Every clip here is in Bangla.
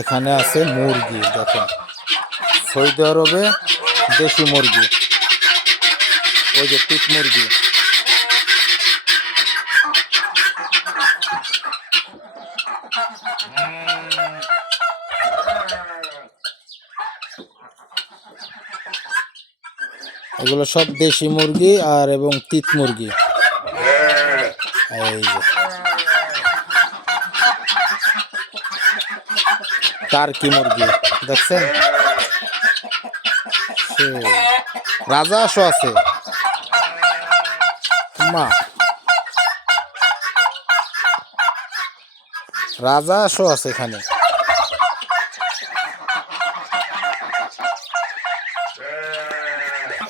এখানে আছে মুরগি, দেখেন সৌদি আরবে দেশি মুরগি, ওই যে পিট মুরগি। এগুলো সব দেশি মুরগি আর এবং তিত মুরগি। এই যে টার্কি মুরগি দেখছেন, রাজহাঁসও আছে মা, রাজহাঁসও আছে এখানে।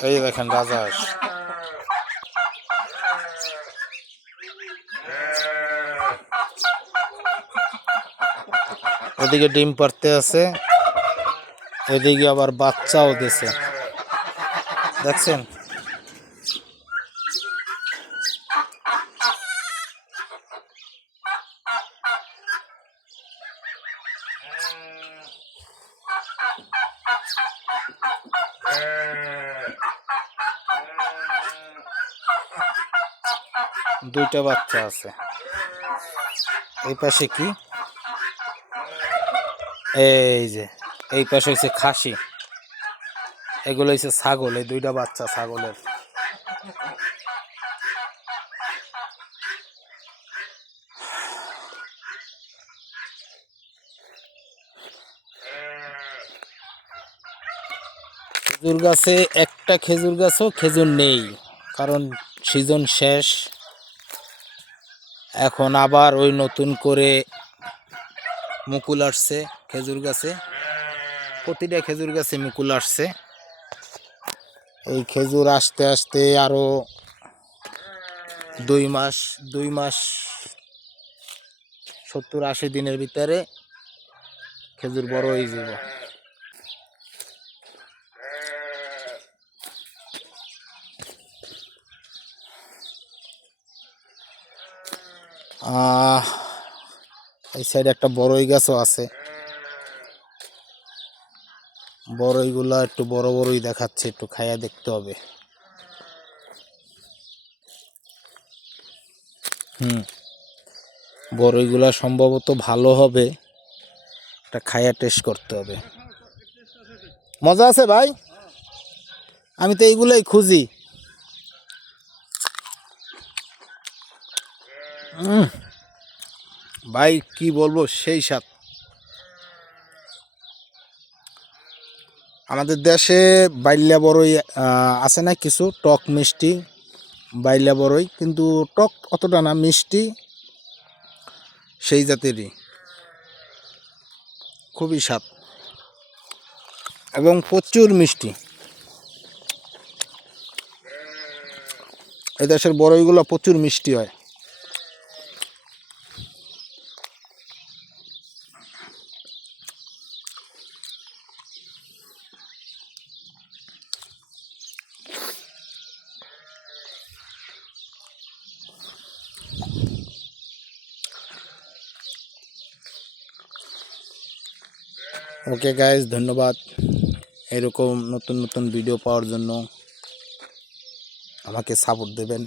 এই দেখেন রাজহাঁস, এদিকে ডিম পাড়তে আছে, এদিকে আবার বাচ্চাও দিছে দেখছেন। দুইটা বাচ্চা আছে। এই পাশে কি, এই যে এই পাশে হচ্ছে খাসি, এগুলো হচ্ছে ছাগল, এই দুইটা বাচ্চা ছাগলের। খেজুর গাছে একটা খেজুর গাছও খেজুর নেই, কারণ সিজন শেষ। এখন আবার ওই নতুন করে মুকুল আসছে খেজুর গাছে, প্রতিটা খেজুর গাছে মুকুল আসছে। এই খেজুর আসতে আসতে আরো 2 মাস 70-80 দিনের ভিতরে খেজুর বড় হয়ে যাব। এই সাইডে একটা বড়ই গাছও আছে, বড়ইগুলা একটু বড় বড়ই দেখাচ্ছে, একটু খাইয়া দেখতে হবে। বড়ইগুলা সম্ভবত ভালো হবে, এটা খাইয়া টেস্ট করতে হবে। মজা আছে ভাই, আমি তো এইগুলাই খুঁজি। ভাই কি বলবো, সেই স্বাদ। আমাদের দেশে বাইলা বড়ই আছে না কিছু, টক মিষ্টি বাইলা বড়ই, কিন্তু টক অতটা না, মিষ্টি সেই জাতেরই, খুবই স্বাদ এবং প্রচুর মিষ্টি। এই দেশের বড়ইগুলো প্রচুর মিষ্টি হয়। ওকে গাইজ, ধন্যবাদ। এরকম নতুন নতুন ভিডিও পাওয়ার জন্য আমাকে সাপোর্ট দেবেন।